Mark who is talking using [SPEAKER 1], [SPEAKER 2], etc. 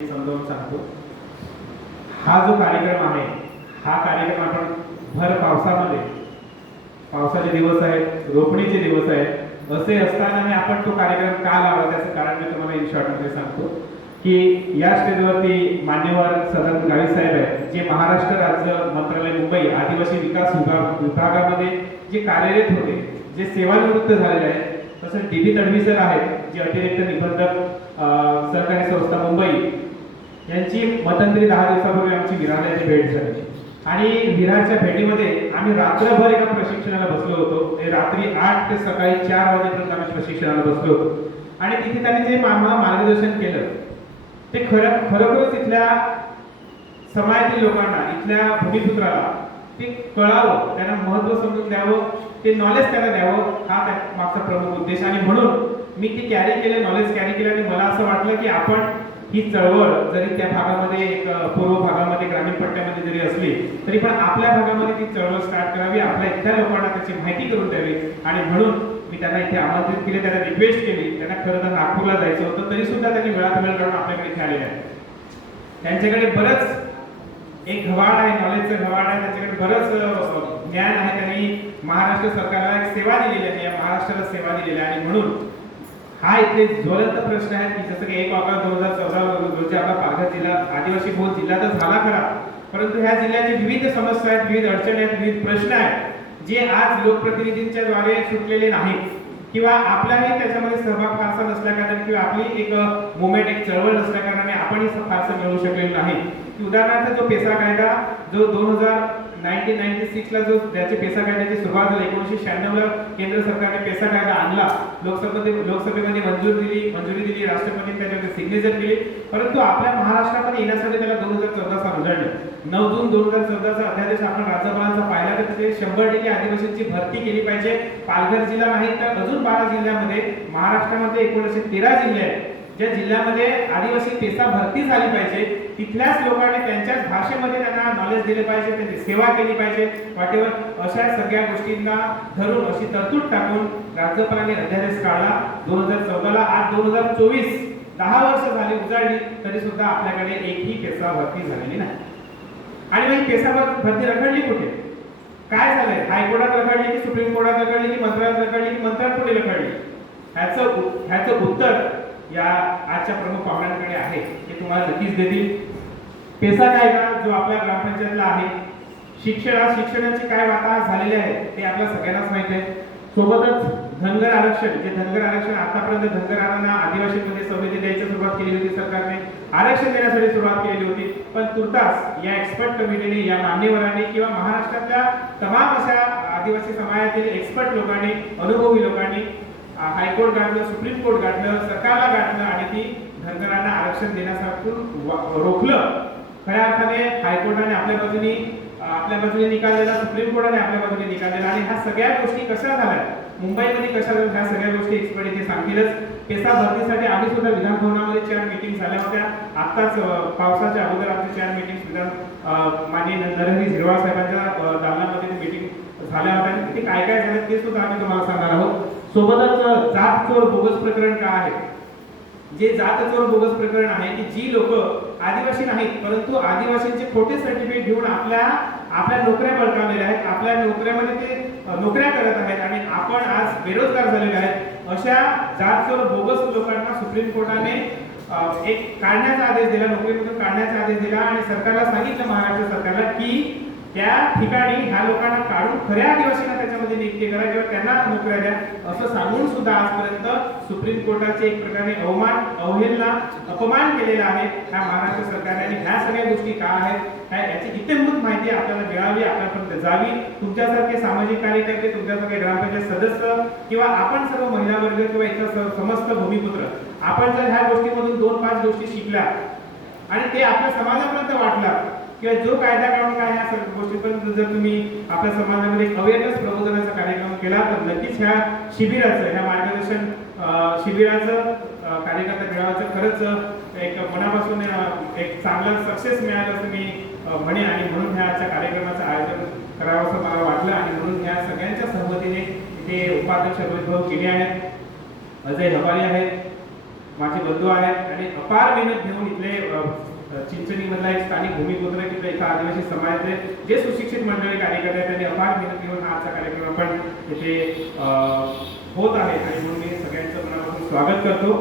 [SPEAKER 1] समजावून सांगतो. हा जो कार्यक्रम आहे हा कार्यक्रम आपण भर पावसामध्ये पावसाचे दिवस आहेत रोपणीचे दिवस आहेत असे असताना आपण तो कार्यक्रम का लावला त्याचं कारण मी तुम्हाला इन शॉर्टमध्ये सांगतो. की या स्टेजवरती मान्यवर सदन गावी साहेब आहेत जे महाराष्ट्र राज्य मंत्रालय मुंबई आदिवासी विकास विभाग विभागामध्ये जे कार्यरत होते जे सेवानिवृत्त झालेले आहेत तसंच डी बी तडवी सर आहेत जे अतिरिक्त निबंधक सहकारी संस्था मुंबई यांची मध्यंतरी दहा दिवसापूर्वी आमची विरार भेट झाली. आणि विरारच्या भेटीमध्ये आम्ही रात्रभर एका प्रशिक्षणाला बसलो होतो. ते रात्री आठ ते सकाळी चार वाजेपर्यंत आम्ही प्रशिक्षणाला बसलो होतो. आणि तिथे त्यांनी जे आम्हाला मार्गदर्शन केलं ते खरं खरोखरच इथल्या समाजातील लोकांना इथल्या भूमिपुत्राला ते कळावं त्यांना महत्त्व समजून द्यावं ते नॉलेज त्यांना द्यावं हा त्या मागचा प्रमुख उद्देश. आणि म्हणून मी ते कॅरी केलं नॉलेज कॅरी केलं आणि मला असं वाटलं की आपण ही चळवळ जरी त्या भागामध्ये एक पूर्व भागामध्ये ग्रामीण पट्ट्यामध्ये जरी असली तरी पण आपल्या भागामध्ये ती चळवळ स्टार्ट करावी आपल्या इथल्या लोकांना त्याची माहिती करून द्यावी. आणि म्हणून मी त्यांना इथे आमंत्रित केले त्यांना रिक्वेस्ट केली. त्यांना खरं तर नागपूरला जायचं होतं तरी सुद्धा त्यांनी वेळात वेळ काढून आपल्याकडे इथे आलेले आहेत. त्यांच्याकडे बरंच एक घवाड आहे नॉलेजचं घवाड आहे त्याच्याकडे बरंच ज्ञान आहे. त्यांनी महाराष्ट्र सरकारला एक सेवा दिलेली आहे या महाराष्ट्राला सेवा दिलेली आहे. आणि म्हणून हा इथे ज्वलंत प्रश्न आहे की जसं की एक ऑगस्ट दोन हजार चौदा रोजी आपला पालघर जिल्हा आदिवासी बहुल जिल्हा तर झाला खरा. परंतु ह्या जिल्ह्याचे विविध समस्या आहेत विविध अडचणी आहेत विविध प्रश्न आहेत जे आज लोकप्रतिनिधींच्या द्वारे सुटलेले नाहीत. किंवा आपलाही त्याच्यामध्ये सहभाग फारसा नसल्याकारणाने किंवा आपली एक मुवमेंट एक चळवळ नसल्याकारणाने आपणही फारसं मिळवू शकलेलो नाही. उदाहरणार्थ जो पेसा कायदा जो दोन हजार नाईन्टीन नाईन्टी सिक्सला जो ज्याची पेसा कायद्याची सुरुवात झाली एकोणीसशे शहाण्णवला केंद्र सरकारने पेसा कायदा आणला. लोकसभेमध्ये लोकसभेमध्ये मंजूर दिली मंजुरी दिली राष्ट्रपती त्याच्यावर सिग्नेचर केली. परंतु आपल्या महाराष्ट्रामध्ये येण्यासाठी त्याला दोन हजार चौदा साल उजाडलं. नऊ जून दोन हजार चौदाचा अध्यादेश आपण राज्यपालांचा पाहिला तर तिथे शंभर टक्के आदिवासींची भरती केली पाहिजे. पालघर जिल्हा नाही तर अजून बारा जिल्ह्यामध्ये महाराष्ट्रामध्ये एकोणीसशे तेरा जिल्हे आहेत. ज्या जिल्ह्यामध्ये आदिवासी पेसा भरती झाली पाहिजे तिथल्याच लोकांनी त्यांच्याच भाषेमध्ये त्यांना नॉलेज दिले पाहिजे त्यांची सेवा केली पाहिजे. वाटेवर अशा सगळ्या गोष्टींना धरून अशी तरतूद टाकून राज्यपालांनी अध्यादेश काढला. दोन हजार चौदाला आज दोन हजार चोवीस दहा वर्ष झाली उजाडली तरी सुद्धा आपल्याकडे एकही केसा भरती झालेली नाही. आणि मग केसा भरती रखडली कुठे? काय झालंय? हायकोर्टात रखडली की सुप्रीम कोर्टात रखडली की मंत्रालयात रखडली की मंत्रालयात पुढे रखडली? ह्याचं ह्याचं उत्तर या आजच्या प्रमुख पाहुण्यांकडे आहे ते तुम्हाला नक्कीच देतील. पेसा कायदा जो आपल्या ग्रामपंचायतला आहे? शिक्षणात शिक्षणाची काय वाता झालेली आहे ते आपल्या सगळ्यांनाच माहिती आहे. सोबतच धनगर आरक्षण जे धनगर आरक्षण आतापर्यंत धनगरांना आदिवासीमध्ये सवलती द्यायची सुरुवात केली होती सरकारने. आरक्षण देण्यासाठी सुरुवात केलेली होती. पण तुर्तास या एक्सपर्ट कमिटीने या मान्यवरांनी किंवा महाराष्ट्रातल्या तमाम अशा आदिवासी समाजातील एक्सपर्ट लोकांनी अनुभवी लोकांनी हायकोर्ट गाठलं सुप्रीम कोर्ट गाठलं सरकारला गाठलं आणि ती धनगरांना आरक्षण देण्यासाठी रोखलं. खऱ्या अर्थाने हायकोर्टाने आपल्या बाजूने आपल्या बाजूने निकाल दिला सुप्रीम कोर्टाने आपल्या बाजूने निकाल दिला. आणि ह्या सगळ्या गोष्टी कशा झाल्या? मुंबईमध्ये कशा झाल्या? ह्या सगळ्या गोष्टी एक्सपर्ट इथे सांगतीलच. पेसा भरतीसाठी आम्ही सुद्धा विधान भवनामध्ये चार मीटिंग झाल्या होत्या. आत्ताच पावसाच्या अगोदर आमच्या चार मीटिंग विधान माननीय नरहरी झिरवाळ साहेबांच्या दालनामध्ये मीटिंग झाल्या होत्या. तिथे काय काय झालं ते सुद्धा आम्ही तुम्हाला सांगणार आहोत. सोबतच बोगस प्रकरण का आहे? जे जात चोर बोगस प्रकरण आहे की जी लोक आदिवासी नाहीत परंतु आदिवासींचे खोटे सर्टिफिकेट घेऊन आपल्या आपल्या नोकऱ्या बळकावलेल्या आहेत आपल्या नोकऱ्यामध्ये ते नोकऱ्या करत आहेत आणि आपण आज बेरोजगार झालेले आहेत अशा जात चोर बोगस लोकांना सुप्रीम कोर्टाने एक काढण्याचा आदेश दिला नोकरीमधून काढण्याचा आदेश दिला आणि सरकारला सांगितलं महाराष्ट्र सरकारला की त्या ठिकाणी ह्या लोकांना काढून खऱ्या आदिवासींना त्याच्यामध्ये नियुक्ती करा किंवा त्यांना नोकऱ्या द्या असं सांगून सुद्धा आजपर्यंत सुप्रीम कोर्टाचे एक प्रकारे अवमान अवहेलना अपमान केलेला आहे ह्या महाराष्ट्र सरकारने. आणि ह्या सगळ्या गोष्टी का आहेत काय याची इत्यंभूत माहिती आपल्याला मिळावी आपल्यापर्यंत जावी. तुमच्यासारखे सामाजिक कार्यकर्ते तुमच्यासारखे ग्रामपंचायत सदस्य किंवा आपण सर्व महिला वर्ग किंवा इतर समस्त भूमिपुत्र आपण जर ह्या गोष्टीमधून दोन पाच गोष्टी शिकल्या आणि ते आपल्या समाजापर्यंत वाटला किंवा जो कायदा काढून काय ह्या गोष्टीपर्यंत जर तुम्ही आपल्या समाजामध्ये अवेअरनेस प्रबोधनाचा कार्यक्रम केला तर नक्कीच ह्या शिबिराचं ह्या मार्गदर्शन शिबिराचं कार्यकर्ता मेळाव्याचं खरंच एक मनापासून एक चांगला सक्सेस मिळालं असं मी म्हणे. आणि म्हणून ह्या आजच्या कार्यक्रमाचं आयोजन करावं असं मला वाटलं. आणि म्हणून ह्या सगळ्यांच्या सहमतीने इथे उपाध्यक्ष रोहित भाऊ केले आहेत. अजय हबारी आहेत. माझे बंधू आहेत. आणि अपार मेहनत घेऊन इथले अ, चिंचणी मधला एक स्थानिक भूमिपुत्र तिथे एका आदिवासी समाजातले जे सुशिक्षित मंडळी कार्यकर्ते आहेत त्यांनी अपार मेहनत घेऊन हा आजचा कार्यक्रम आपण इथे होत आहे. आणि म्हणून मी सगळ्यांचं मनापासून स्वागत करतो.